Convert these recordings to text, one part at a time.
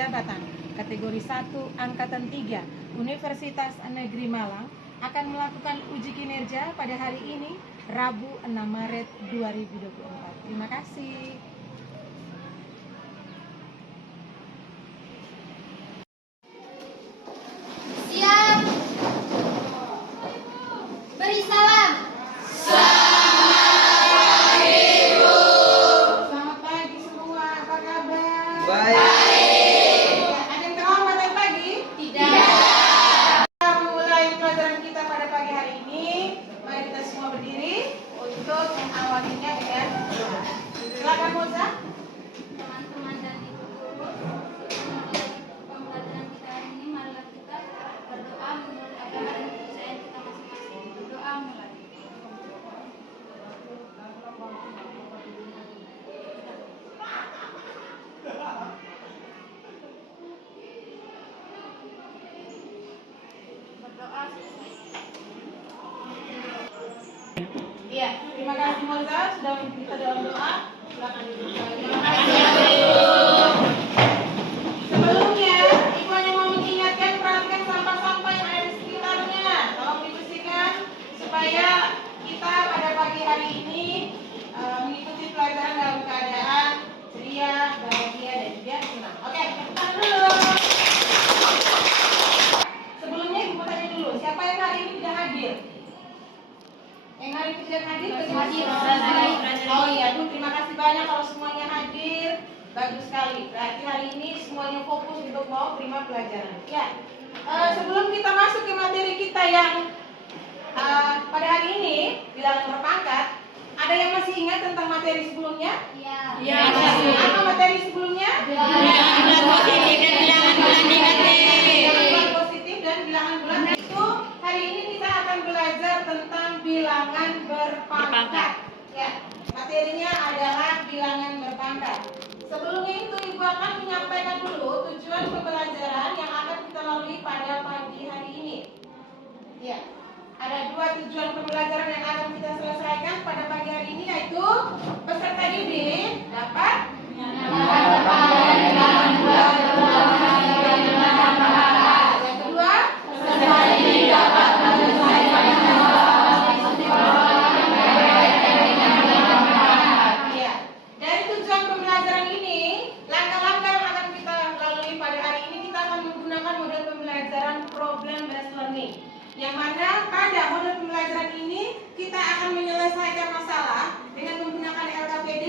jabatan kategori 1 Angkatan 3 Universitas Negeri Malang akan melakukan uji kinerja pada hari ini, Rabu 6 Maret 2024. Terima kasih. Siap. Beri salam. Selamat pagi semua, apa kabar? Baik. Ada yang terlambat tadi pagi? Tidak. Kita memulai pelajaran kita pada pagi hari ini. Mari kita semua berdiri untuk mengawalinya dengan doa. Silakan Moza. Teman-teman dan ibu guru, sebelum memulai pembelajaran kita hari ini, marilah kita berdoa menurut agama dan kepercayaan kita masing-masing. Berdoa mulai. Berdoa selesai. Iya, terima kasih Moza sudah memimpin kita dalam doa. Silakan duduk. Terima kasih. Sebelumnya, Ibu hanya mau mengingatkan perhatikan sampah-sampah yang ada di sekitarnya. Tolong dibersihkan supaya kita pada pagi hari ini mengikuti pelajaran dalam keadaan ceria, bahagia, dan juga senang. Oke, kita dulu. Sebelumnya Ibu tanya dulu, siapa yang hari ini tidak hadir? Yang hari ini tidak hadir? Hadir. Oh iya, Bu, terima kasih banyak kalau semuanya hadir. Bagus sekali. Berarti hari ini semuanya fokus untuk mau terima pelajaran. Ya. Sebelum kita masuk ke materi kita yang pada hari ini bilangan berpangkat, ada yang masih ingat tentang materi sebelumnya? Iya. Apa materi sebelumnya? Bilangan positif dan bilangan bulan negatif. Bilangan bulan positif dan bilangan bulan itu hari ini kita akan belajar tentang bilangan berpangkat. Ya, materinya adalah bilangan berpangkat. Sebelumnya itu Ibu akan menyampaikan dulu tujuan pembelajaran yang akan kita lalui pada pagi hari ini. Ya, ada dua tujuan pembelajaran yang akan kita selesaikan pada pagi hari ini, yaitu peserta didik dapat yang kedua, ya. Dari tujuan pembelajaran ini, langkah-langkah yang akan kita lalui pada hari ini, kita akan menggunakan model pembelajaran problem based learning. Yang mana pada model pembelajaran ini kita akan menyelesaikan masalah dengan menggunakan LKPD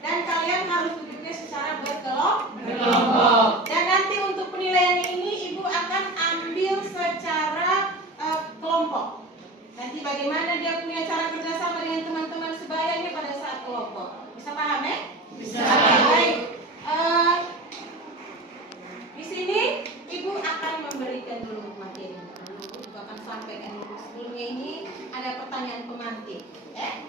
dan kalian harus duduknya secara berkelompok. Dan nanti untuk penilaiannya ini Ibu akan ambil secara kelompok. Nanti bagaimana dia punya cara kerjasama dengan teman-teman sebayanya pada saat kelompok. Bisa paham ya? Bisa. Baik. Di sini Ibu akan memberikan dulu materi. Ibu akan sampaikan dulu. Sebelumnya ini ada pertanyaan pemantik. Ya.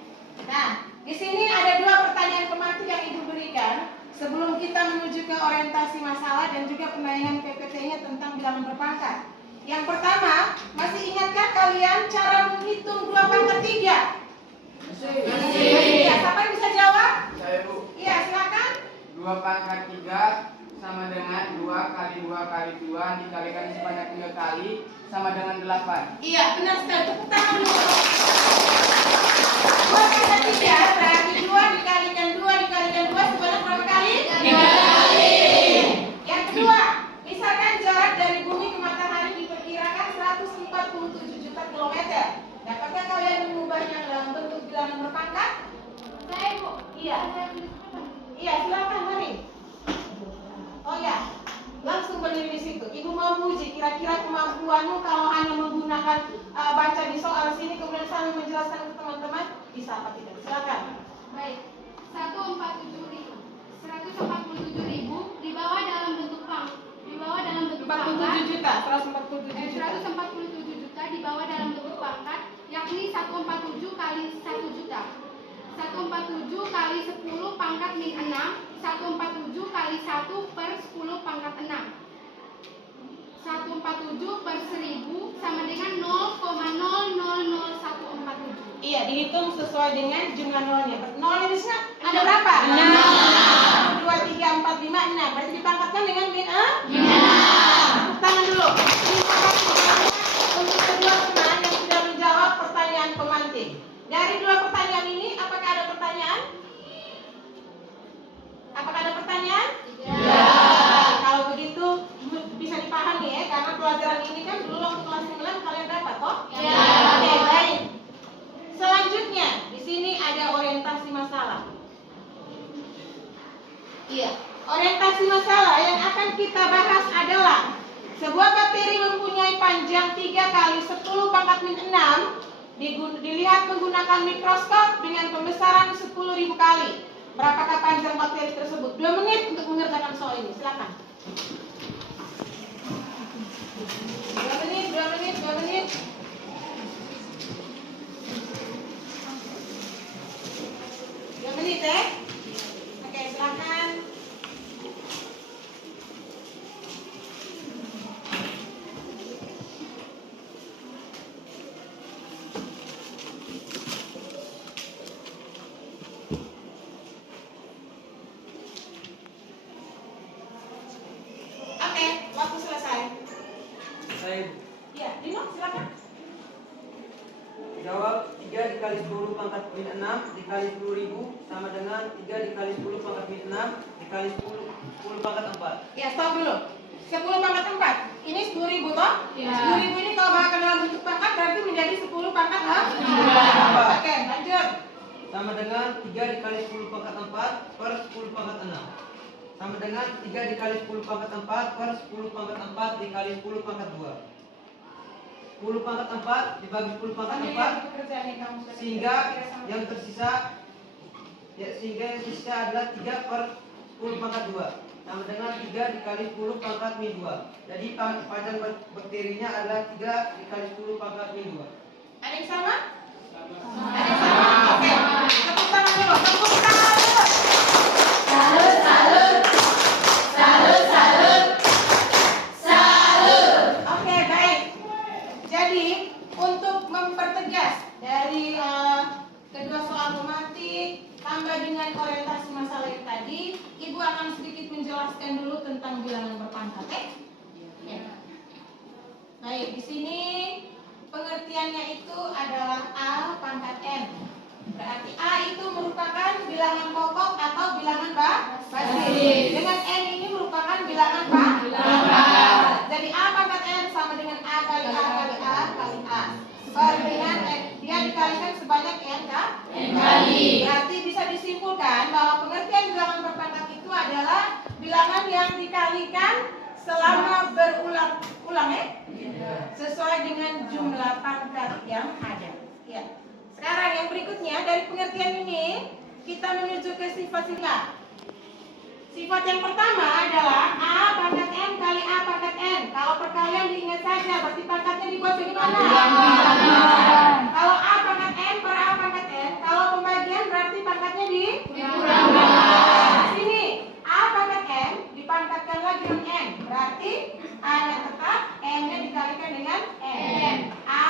Nah, di sini ada dua pertanyaan pemantik yang Ibu berikan sebelum kita menuju ke orientasi masalah dan juga penilaian PPT-nya tentang bilangan berpangkat. Yang pertama, masih ingatkah kalian cara menghitung 2 pangkat 3? Masih. Iya, siapa yang bisa jawab? Saya, Bu. Iya, silakan. 2 pangkat 3 sama dengan 2 kali 2 kali 2 dikalikan sebanyak 3 kali sama dengan 8. Iya, benar sekali. Tepuk tangan dulu. 2 pangkat 3 berarti 2 dikalikan 2 dikalikan 2 sebanyak berapa kali? 3 kali. Yang kedua, misalkan jarak dari bumi ke matahari diperkirakan 147 juta kilometer. Dapatkah kalian mengubahnya dalam bentuk bilangan berpangkat? Saya, Bu. Iya. Iya, silakan mari. Oh ya, langsung berdiri di situ. Ibu mau uji kira-kira kemampuanmu kalau hanya menggunakan baca di soal sini kemudian sambil menjelaskan ke teman-teman bisa apa tidak? Silakan. Baik. 147.000 dibawa dalam bentuk pangkat. 47 juta, 147 juta. 147 juta dibawa dalam bentuk pangkat, yakni 147 kali 1 juta. 147 kali 10 pangkat min 6, 147 kali 1 per 10 pangkat 6. 147 per 1000 sama dengan 0,000147. Iya, dihitung sesuai dengan jumlah nolnya. Nolnya di sini ada berapa? 6. 2, 3, 4, 5, 6. Berarti dipangkatkan dengan min a? Tepuk tangan dulu. Terima kasih untuk kedua teman yang sudah menjawab pertanyaan pemantik. Dari dua pertanyaan ini, apakah ada pertanyaan? Apakah ada pertanyaan? Ya. Kalau begitu bisa dipahami ya, karena pelajaran ini kan dulu waktu kelas 9 kalian dapat toh? Ya. Oke, baik. Selanjutnya, di sini ada orientasi masalah. Iya, orientasi masalah yang akan kita bahas adalah sebuah bakteri mempunyai panjang 3 kali 10 pangkat min 6 dilihat menggunakan mikroskop dengan pembesaran 10.000 kali. Berapakah panjang bakteri tersebut? 2 menit untuk mengerjakan soal ini. Silakan. 2 menit, 2 menit, 2 menit. 2 menit ya. Oke, silakan. Oke, waktu selesai. Saya Ya, Dino, silakan. jawab 3 dikali 10 pangkat min 6 dikali 10.000 sama dengan 3 dikali 10 pangkat min 6 dikali 10 pangkat 4. Ya, stop dulu. 10 pangkat 4. Ini 10.000 toh? Ya. 10.000 ini kalau bahkan dalam bentuk pangkat berarti menjadi 10 pangkat ha? Oke, lanjut. Sama dengan 3 dikali 10 pangkat 4 per 10 pangkat 6. Sama dengan 3 dikali 10 pangkat 4 per 10 pangkat 4 dikali 10 pangkat 2. 10 pangkat 4 dibagi 10 pangkat 4 sehingga yang tersisa adalah 3 per 10 pangkat 2 sama dengan 3 dikali 10 pangkat min 2. Jadi panjang bakterinya adalah 3 dikali 10 pangkat min 2. Ada yang sama? Ada yang sama? Oke. Tepuk tangan dulu. Tepuk tangan dulu. Salut, salut. Salut, salut. Salut. Oke, baik. Jadi untuk mempertegas dari kedua soal tematik tambah dengan orientasi masalah yang tadi, Ibu akan sedikit menjelaskan dulu tentang bilangan berpangkat. Ya. Baik, di sini pengertiannya itu adalah A pangkat N. Berarti A itu merupakan bilangan pokok atau bilangan basis. Dengan N ini merupakan bilangan basis. Jadi A pangkat N sama dengan A kali A kali A kali A. Dengan N, dia dikalikan sebanyak N kali. Berarti bisa disimpulkan bahwa pengertian bilangan berpangkat itu adalah bilangan yang dikalikan selama berulang-ulang ya, sesuai dengan jumlah pangkat yang ada. Ya. Sekarang yang berikutnya dari pengertian ini kita menuju ke sifat-sifat. Sifat yang pertama adalah A pangkat N kali A pangkat N. Kalau perkalian diingat saja, berarti pangkatnya dibuat bagaimana? Kalau A pangkat N per A pangkat N, kalau pembagian berarti pangkatnya dikurangkan. Sini A pangkat N dipangkatkan lagi dengan N, berarti A-nya tetap, N-nya dikalikan dengan N. A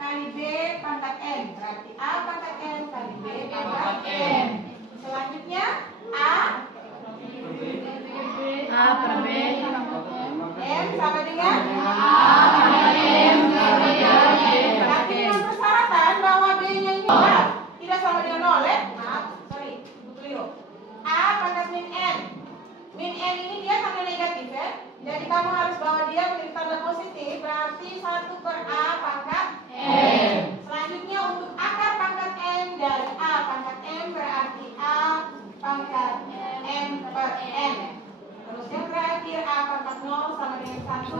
kali B pangkat N, berarti A pangkat N kali B pangkat N. Selanjutnya A per B. M sama dengan Tapi dengan persyaratan bahwa B-nya ini tidak sama dengan 0 ya. Maaf, sorry, keliru. A pangkat min N. Min N ini dia tanda negatif ya. Jadi kamu harus bawa dia menjadi tanda positif. Berarti 1 per A pangkat N. Selanjutnya untuk akar pangkat N dari A pangkat M berarti A pangkat M per N. Terus yang terakhir A pangkat 0 sama dengan 1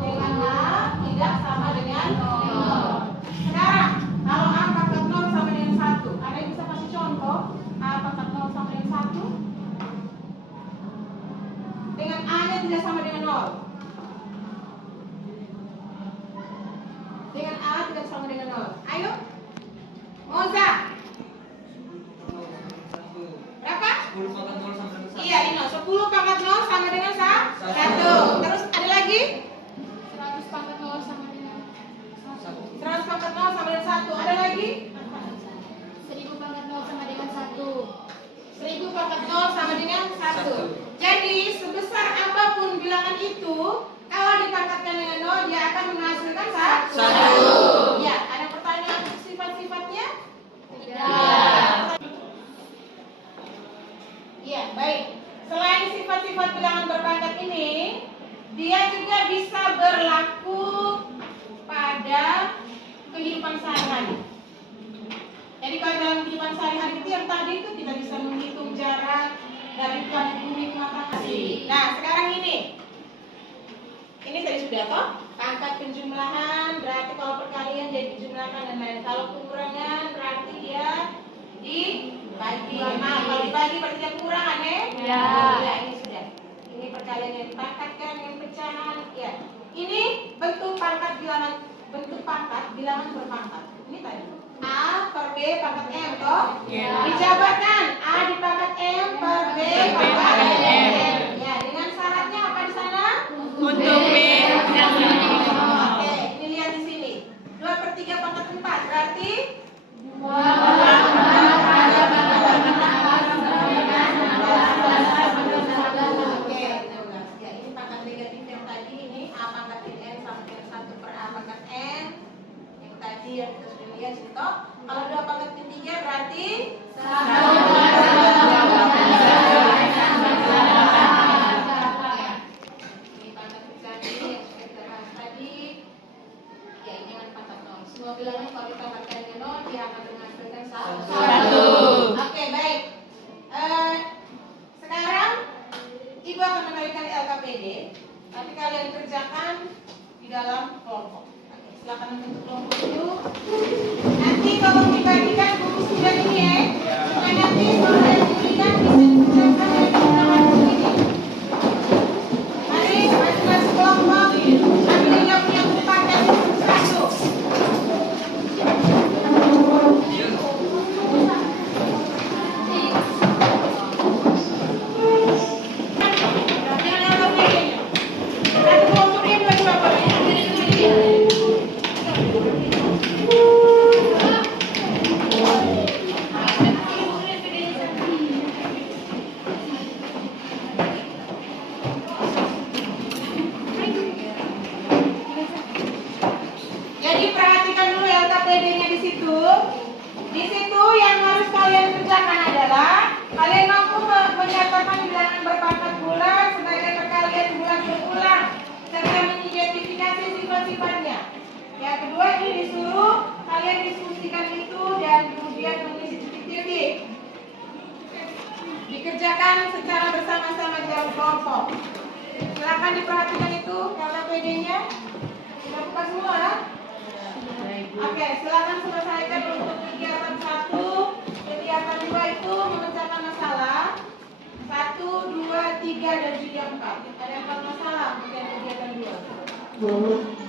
dengan A tidak sama dengan 0. Sekarang kalau A pangkat 0 sama dengan 1, ada yang bisa kasih contoh A pangkat 0 sama dengan 1 dengan A nya tidak sama dengan 0. Dengan A tidak sama dengan 0. Ayo Moza. Berapa? 10 pangkat 0 sama dengan 1. Iya, Dino. 10 pangkat 0 sama dengan 1. Terus ada lagi? 100 pangkat 0 sama dengan 100 pangkat 0 sama dengan 1. Ada lagi? 1000 pangkat 0 sama dengan 1. 1000 pangkat 0 sama dengan 1. kalau dipangkatkan dengan 0 dia akan menghasilkan 1. Ya, ada pertanyaan untuk sifat-sifatnya? Iya, baik. Selain sifat-sifat bilangan berpangkat ini, dia juga bisa berlaku pada kehidupan sehari-hari. Jadi kalau dalam kehidupan sehari-hari itu yang tadi itu kita bisa menghitung jarak dari planet bumi ke matahari. Nah, sekarang ini tadi sudah toh? Pangkat penjumlahan berarti kalau perkalian jadi dijumlahkan dan lain. Kalau pengurangan berarti dia dibagi. Nah, kalau dibagi berarti dia kurang, aneh? Ya, ini sudah. Ini perkalian yang dipangkatkan, yang pecahan. Ya, ini bentuk pangkat bilangan berpangkat. Ini tadi. A per B pangkat M toh? Dijabarkan A dipangkat M per B pangkat M. Ya, dengan syaratnya apa di sana? Untuk B yang ini. Oke, ini lihat di sini. 2/3 pangkat 4 berarti 2. Oke, 16. Ya, ini pangkat negatif yang tadi ini A pangkat N sama dengan 1 per A pangkat N. Yang tadi yang kita sudah lihat situ. Kalau 2 pangkat 3 berarti 1. Ini pangkat tadi yang sudah kita bahas tadi. Ya, ini dengan pangkat 0. Semua bilangan kalau ditambahkan dengan 0 dia akan menghasilkan 1. Oke, baik. Sekarang Ibu akan memberikan LKPD, tapi kalian kerjakan di dalam kelompok. Oke, silakan membentuk kelompok dulu. Nanti kalau dibagikan buku sudah ini ya. Supaya nanti kalau yang diberikan bisa dikerjakan dari teman-teman ini. Mari masing-masing kelompok ambil yang punya buku paket 1. Jadi perhatikan dulu LKPD-nya di situ. Di situ yang harus kalian kerjakan adalah kalian mampu menyatakan bilangan berpangkat bulan sebagai perkalian bulan berulang serta mengidentifikasi sifat-sifatnya. Yang kedua ini disuruh kalian diskusikan itu dan kemudian mengisi titik-titik. Dikerjakan secara bersama-sama di dalam kelompok. Silakan diperhatikan itu LKPD-nya. Sudah buka semua? Oke, silakan selesaikan untuk kegiatan 1. Kegiatan 2 itu memecahkan masalah 1, 2, 3 dan juga 4. Ada 4 masalah untuk yang kegiatan 2.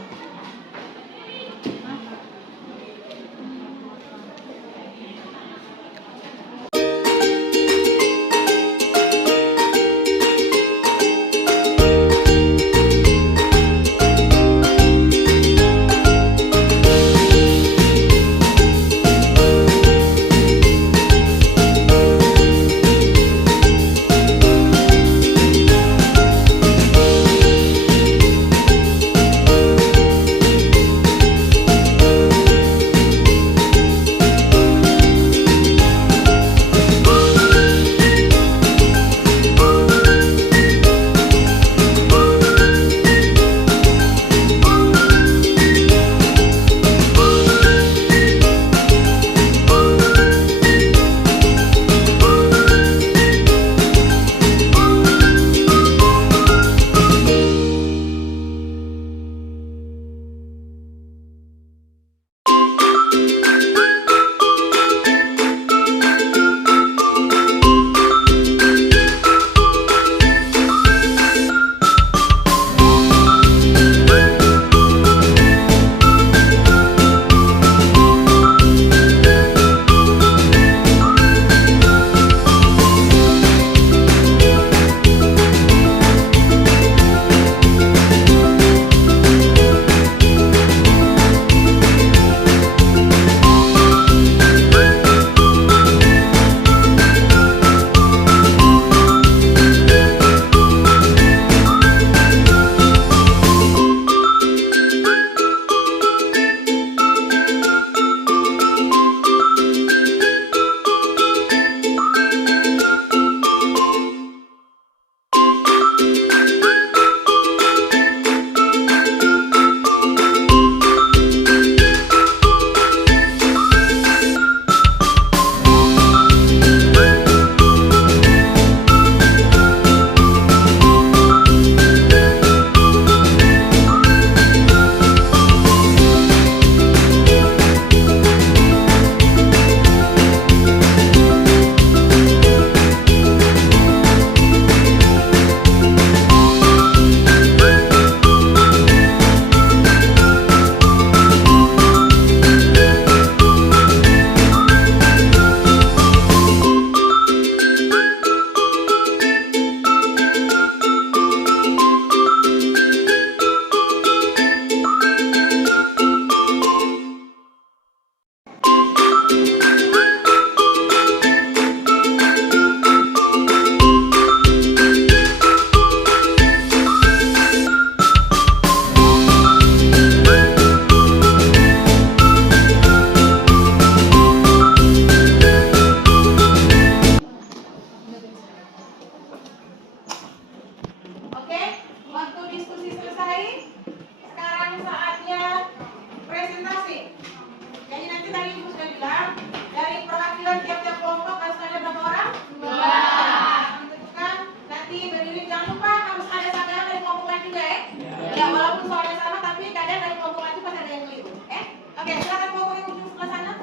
soalnya sama, tapi kadang dari kelompok itu pas ada yang keliru. Oke, silakan kelompok yang ujung sebelah sana.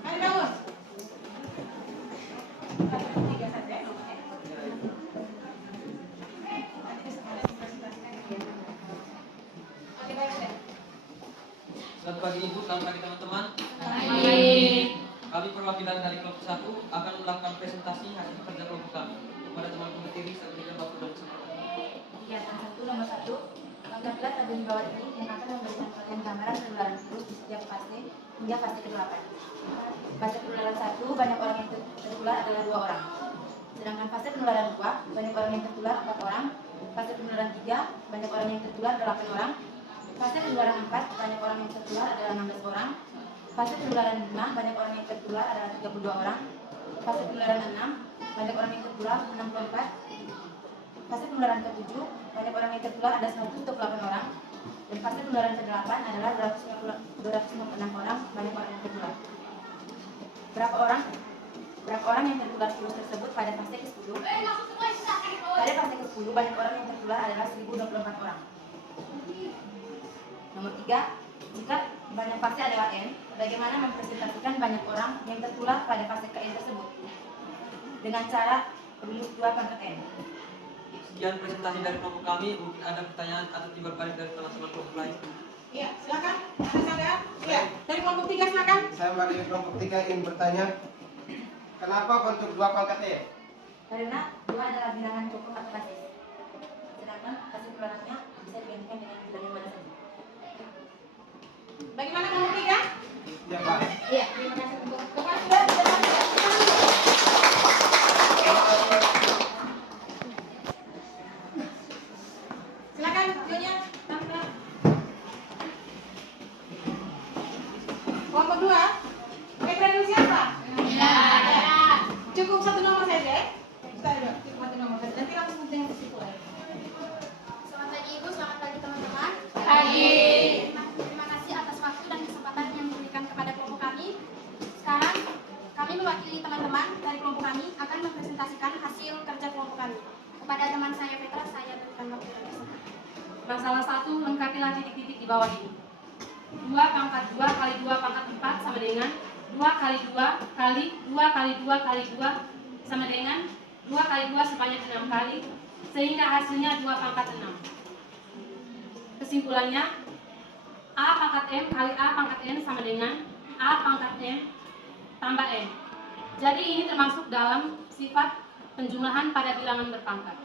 Mari bagus. 3 saja. Oke, baik. Selamat pagi Ibu, selamat pagi teman-teman. Kami perwakilan dari kelompok 1 akan melakukan presentasi hasil kerja kelompok kami. Kepada teman-teman berdiri, saya berikan waktu dan kesempatan. Kegiatan 1 nomor 1, lengkapilah tabel di bawah ini yang akan memberikan kalian gambaran penularan virus di setiap fase hingga fase ke-8. Fase penularan 1, banyak orang yang tertular adalah 2 orang. Sedangkan fase penularan 2, banyak orang yang tertular 4 orang. Fase penularan 3, banyak orang yang tertular 8 orang. Fase penularan 4, banyak orang yang tertular adalah 16 orang. Fase penularan 5, banyak orang yang tertular adalah 32 orang. Fase penularan 6, banyak orang yang tertular 64. Fase penularan ke-7, banyak orang yang tertular ada 128 orang. Dan fase penularan ke-8 adalah 256 orang, banyak orang yang tertular. Berapa orang yang tertular virus tersebut pada fase ke-10? Pada fase ke-10, banyak orang yang tertular adalah 1024 orang. Nomor 3, jika banyak fase adalah N, bagaimana mempresentasikan banyak orang yang tertular pada fase ke-N tersebut? Dengan cara rumus 2 pangkat N. Sekian presentasi dari kelompok kami. Mungkin ada pertanyaan atau timbal balik dari teman-teman kelompok lain. Iya, silakan. Ada saya? Iya, dari kelompok 3 silakan. Saya dari kelompok 3 ingin bertanya, kenapa bentuk 2 pangkat E? Karena 2 adalah bilangan cukup atau basis. Sedangkan hasil keluarannya bisa digantikan dengan bilangan yang mana saja. Bagaimana kelompok 3? Ya Pak. Iya, terima kasih untuk Kepada silakan, Nyonya. Tante. Kelompok 2. Background siapa? Cukup 1 nomor saja. Cukup 1 nomor saja. Nanti langsung dengan kesimpulan. Selamat pagi Ibu, selamat pagi teman-teman. Terima kasih atas waktu dan kesempatan yang diberikan kepada kelompok kami. Sekarang kami mewakili teman-teman dari kelompok kami akan mempresentasikan hasil kerja kelompok kami. Kepada teman saya Petra, saya berikan waktu dan kesempatan. Masalah 1, lengkapilah titik-titik di bawah ini. 2 pangkat 2 kali 2 pangkat 4 sama dengan 2 kali 2 kali 2 kali 2 kali 2 sama dengan 2 kali 2 sebanyak 6 kali, sehingga hasilnya 2 pangkat 6. Kesimpulannya, A pangkat M kali A pangkat N sama dengan A pangkat M tambah N. Jadi ini termasuk dalam sifat penjumlahan pada bilangan berpangkat.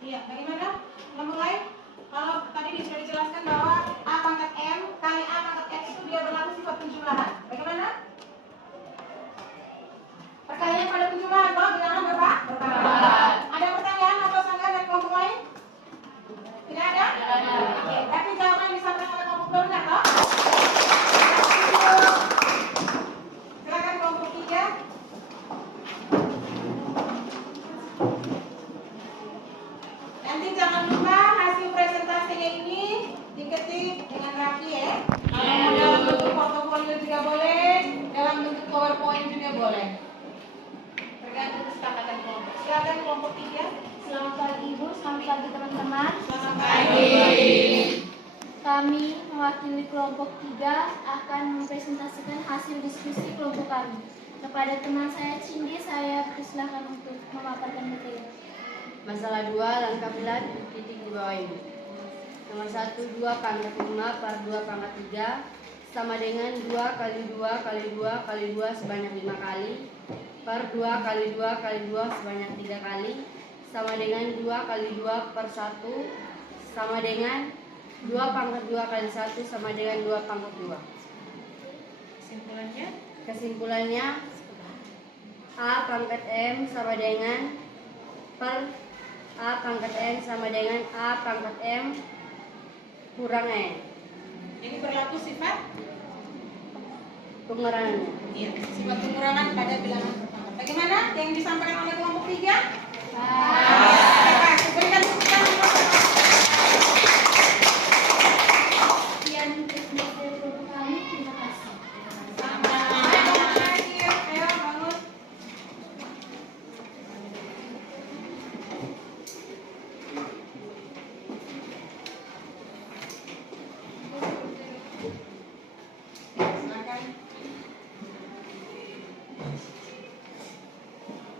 Iya, bagaimana? Kelompok lain? Kalau tadi sudah dijelaskan bahwa A pangkat M kali A pangkat N itu dia berlaku sifat penjumlahan. Bagaimana? Pertanyaannya pada penjumlahan, kalau bilangan berapa? Ada pertanyaan atau sanggahan dari kelompok lain? Tidak ada? Oke, tapi jawaban yang disampaikan oleh kelompok dua benar, toh? Silakan kelompok 3. Nanti jangan lupa hasil presentasinya ini diketik dengan rapi ya. Dalam bentuk portofolio juga boleh, dalam bentuk PowerPoint juga boleh. Tergantung kesepakatan kelompok. Silakan kelompok 3. Selamat pagi Ibu, selamat pagi teman-teman. Selamat pagi. Kami mewakili kelompok 3 akan mempresentasikan hasil diskusi kelompok kami. Kepada teman saya Cindy, saya persilahkan untuk memaparkan materi. Masalah 2, lengkapilah titik di bawah ini. Nomor 1, 2 pangkat 5 per 2 pangkat 3 sama dengan 2 kali 2 kali 2 kali 2 sebanyak 5 kali per 2 kali 2 kali 2 sebanyak 3 kali sama dengan 2 kali 2 per 1 sama dengan 2 pangkat 2 kali 1 sama dengan 2 pangkat 2. Kesimpulannya A pangkat M sama dengan per A pangkat N sama dengan A pangkat M kurang N. Ini berlaku sifat Pengurangannya. iya, sifat pengurangan pada bilangan pertama. Bagaimana yang disampaikan oleh kelompok 3? Baik, berikan tepuk tangan. Sekian presentasi dari kelompok kami, terima kasih. Sama. Ayo, bangun. silakan.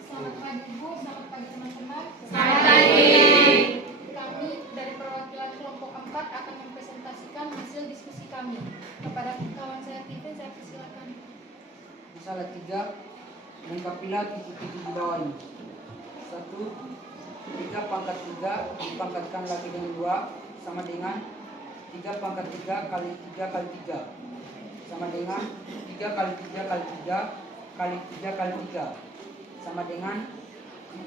Selamat pagi Ibu, selamat pagi teman-teman. Selamat pagi. Kami dari perwakilan kelompok 4 akan mempresentasikan hasil diskusi kami. Kepada kawan saya Tiffin, saya persilakan. Masalah 3, lengkapilah titik-titik di bawah ini. 1. 3 pangkat 3 dipangkatkan lagi dengan 2 sama dengan 3 pangkat 3 kali 3 kali 3 sama dengan 3 kali 3 kali 3 kali 3 kali 3 sama dengan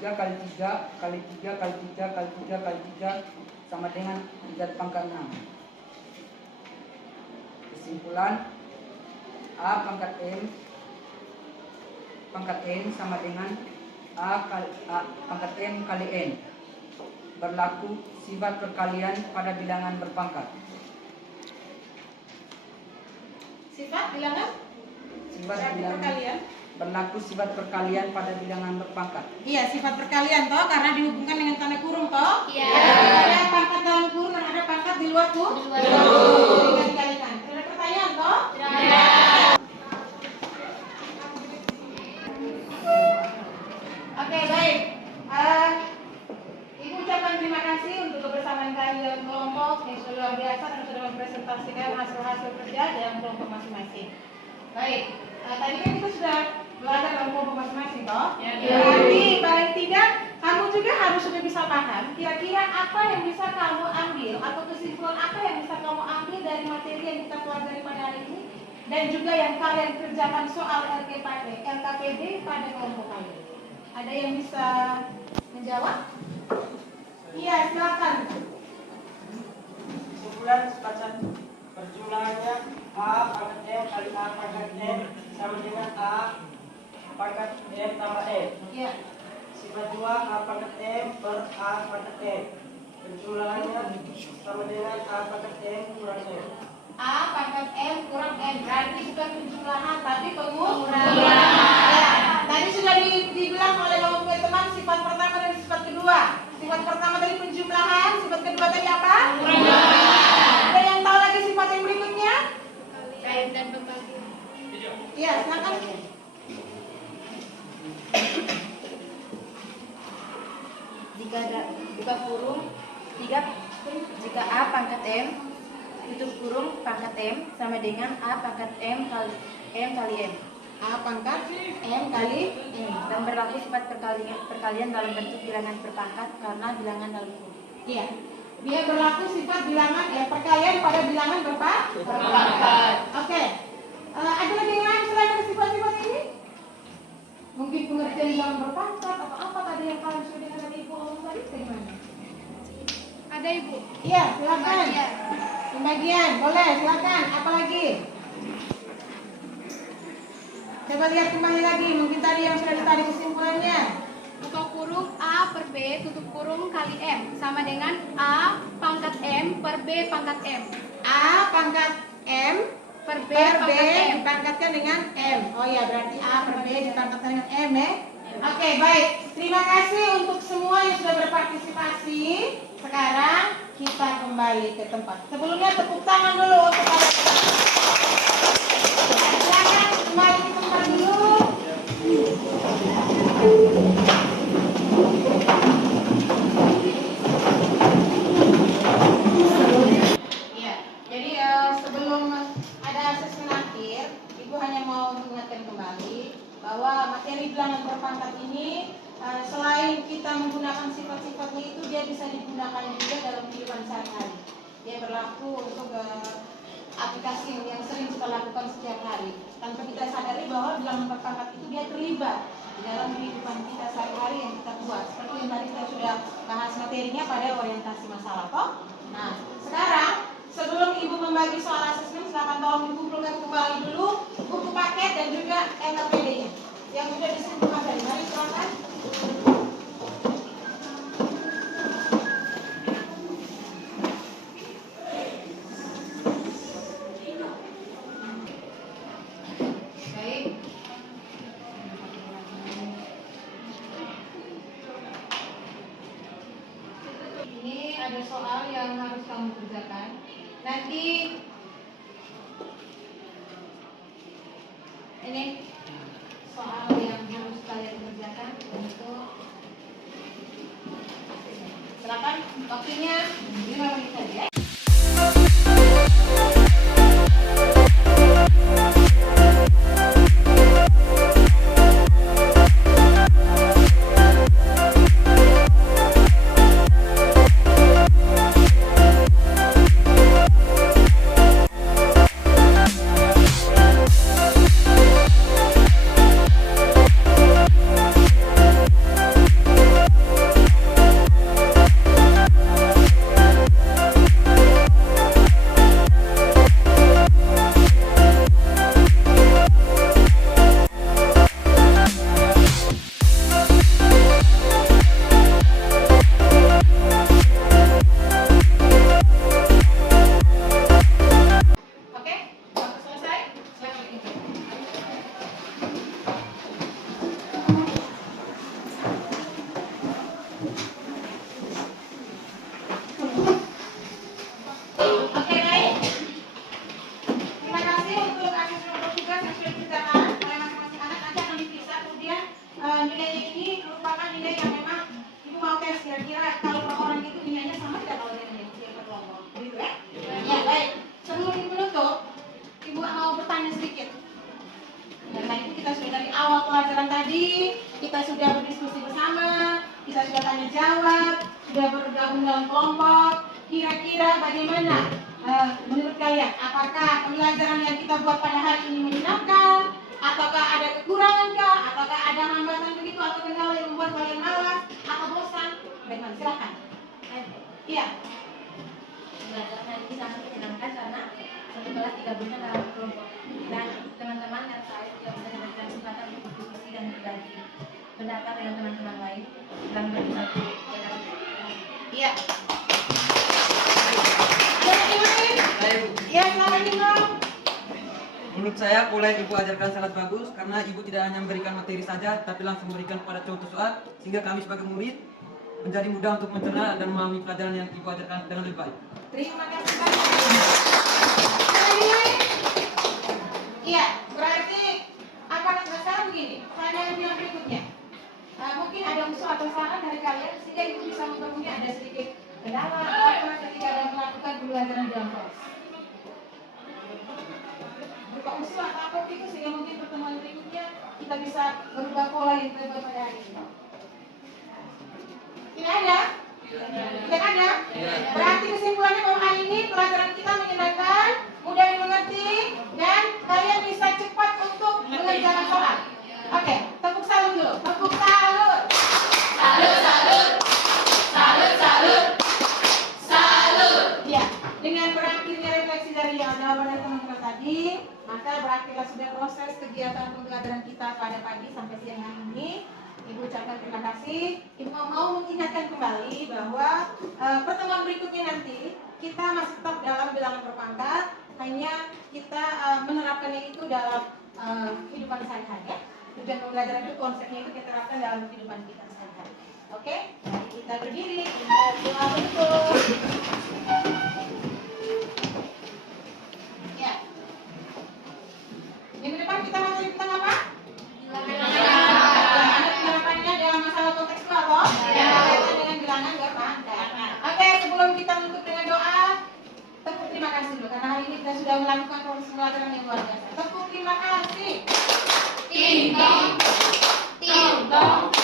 3 kali 3 kali 3 kali 3 kali 3 kali 3 sama dengan 3 pangkat 6. Kesimpulan, A pangkat M sama dengan A pangkat M kali N. Berlaku sifat perkalian pada bilangan berpangkat. Sifat bilangan? Sifat Berarti bilangan perkalian? berlaku sifat perkalian pada bilangan berpangkat. Iya, sifat perkalian toh karena dihubungkan dengan tanda kurung toh. Iya. Ada pangkat dalam kurung dan ada pangkat di luar kurung. Tinggal dikalikan. Ada pertanyaan toh? Oke, baik. Ibu ucapkan terima kasih untuk kebersamaan kalian dalam kelompok yang sudah luar biasa dan sudah mempresentasikan hasil-hasil kerja dalam kelompok masing-masing. Baik, tadi kan kita sudah belajar dalam kelompok masing-masing toh. Berarti paling tidak kamu juga harus sudah bisa paham kira-kira apa yang bisa kamu ambil atau kesimpulan apa yang bisa kamu ambil dari materi yang kita pelajari pada hari ini dan juga yang kalian kerjakan soal LKPD pada kelompok kalian. Ada yang bisa menjawab? Iya, silakan. Kesimpulan sepakat perjumlahannya A pangkat M kali A pangkat M sama dengan A pangkat M tambah M. Iya. Sifat 2 A pangkat M per A pangkat M. Perjumlahannya sama dengan A pangkat M kurang M. A pangkat M kurang M berarti bukan penjumlahan tapi pengurangan. Ya, tadi sudah dibilang oleh kamu teman sifat pertama dan sifat kedua. Sifat pertama tadi penjumlahan, sifat kedua tadi apa? Pengurangan. Ada yang tahu lagi sifat yang berikutnya? Kalian dan berbagi. Iya, silakan. Jika ada buka kurung 3, jika A pangkat M tutup kurung pangkat M sama dengan A pangkat M kali M. A pangkat M kali M. Dan berlaku sifat perkalian dalam bentuk bilangan berpangkat karena bilangan dalam kurung. Iya. Dia berlaku sifat bilangan perkalian pada bilangan berpangkat. Oke. Ada lagi yang lain selain dari sifat-sifat ini? Mungkin pengertian bilangan berpangkat atau apa tadi yang kalian sudah dengar dari Ibu ngomong tadi? Bagaimana? Ada Ibu. Iya, silakan. Pembagian. Pembagian, boleh, silakan. Apa lagi? Coba lihat kembali lagi, mungkin tadi yang sudah ditarik kesimpulannya. Buka kurung A per B tutup kurung kali M sama dengan A pangkat M per B pangkat M. A pangkat M Per B per B pangkat M. dipangkatkan dengan M. Oh ya, berarti A per B dipangkatkan dengan M ya. Oke, baik. Terima kasih untuk semua yang sudah berpartisipasi. Sekarang kita kembali ke tempat. Sebelumnya tepuk tangan dulu untuk kalian. Silakan kembali ke tempat dulu. Iya, jadi sebelum ada asesmen akhir, Ibu hanya mau mengingatkan kembali bahwa materi bilangan berpangkat ini selain kita menggunakan sifat-sifatnya itu dia bisa digunakan juga dalam kehidupan sehari-hari. Dia berlaku untuk aplikasi yang sering kita lakukan setiap hari. Tanpa kita sadari bahwa bilangan berpangkat itu dia terlibat di dalam kehidupan kita sehari-hari yang kita buat. Seperti yang tadi kita sudah bahas materinya pada orientasi masalah toh. Nah, sekarang sebelum Ibu membagi soal asesmen, silakan tolong dikumpulkan kembali dulu buku paket dan juga LKPD-nya yang sudah disimpulkan tadi. Mari silakan. Baik. Ini ada soal yang harus kamu kerjakan. Nanti Ini soal yang harus kalian kerjakan untuk Silakan waktunya 5 menit saja. Oke, waktu selesai. Silakan diikuti. Oke, baik. Terima kasih untuk asis nomor tugas yang sudah dikerjakan oleh masing-masing anak. Nanti akan diperiksa, kemudian nilainya ini merupakan nilai yang memang ibu mau tes kira-kira kalau per orang itu nilainya sama tidak kalau dengan yang per kelompok. Begitu ya? Ya, baik. Sebelum ibu menutup, ibu mau bertanya sedikit. Karena itu kita sudah dari awal pelajaran tadi, kita sudah berdiskusi bersama, kita sudah tanya jawab, sudah bergabung dalam kelompok. Kira-kira bagaimana menurut kalian? Apakah pembelajaran yang kita buat pada hari ini menyenangkan? Ataukah ada kekurangan kah? Ataukah ada hambatan begitu atau kendala yang membuat kalian malas atau bosan? Bagaimana? Silakan. Iya. Pembelajaran hari ini sangat menyenangkan karena satu kelas digabungkan dalam kelompok dan teman-teman yang saya juga bisa diberikan kesempatan untuk berdiskusi dan berbagi pendapat dengan teman-teman lain dalam bagi satu Iya. Ada yang lain? Saya Bu. Iya, silakan Imam. Menurut saya pola yang Ibu ajarkan sangat bagus karena Ibu tidak hanya memberikan materi saja tapi langsung memberikan pada contoh soal sehingga kami sebagai murid menjadi mudah untuk mencerna dan memahami pelajaran yang Ibu ajarkan dengan lebih baik. Terima kasih banyak. Ada yang lain? Iya, berarti apa sekarang begini? Saya yang bilang berikutnya. Mungkin ada usul atau saran dari kalian sehingga ibu bisa mempermudah ada sedikit kendala apa ketika ada melakukan pembelajaran dalam kelas. Berupa usul atau apa itu sehingga mungkin pertemuan berikutnya kita bisa berubah pola yang kita buat pada hari ini. Tidak ada? Tidak ada? Berarti kesimpulannya bahwa hari ini pelajaran kita menyenangkan, mudah dimengerti, dan kalian bisa cepat untuk mengerjakan soal. Oke, tepuk salut dulu. Tepuk salut. Salut, salut. Salut, salut. Salut. Ya, dengan berakhirnya refleksi dari jawaban dari teman-teman tadi, maka berakhirlah sudah proses kegiatan pembelajaran kita pada pagi sampai siang hari ini. Ibu ucapkan terima kasih. Ibu mau mengingatkan kembali bahwa pertemuan berikutnya nanti kita masih tetap dalam bilangan berpangkat, hanya kita menerapkannya itu dalam kehidupan sehari-hari. Tujuan pembelajaran itu konsepnya itu kita terapkan dalam kehidupan kita sehari-hari. Oke? Mari kita berdiri, kita doa betul. Ya. Minggu depan kita masih tentang apa? Penerapannya dalam masalah kontekstual toh? Kaitan dengan bilangan berpangkat. Oke, sebelum kita menutup dengan doa, tepuk terima kasih dulu karena hari ini kita sudah melakukan proses pembelajaran yang luar biasa. Tepuk terima kasih. Ting tong, ting tong.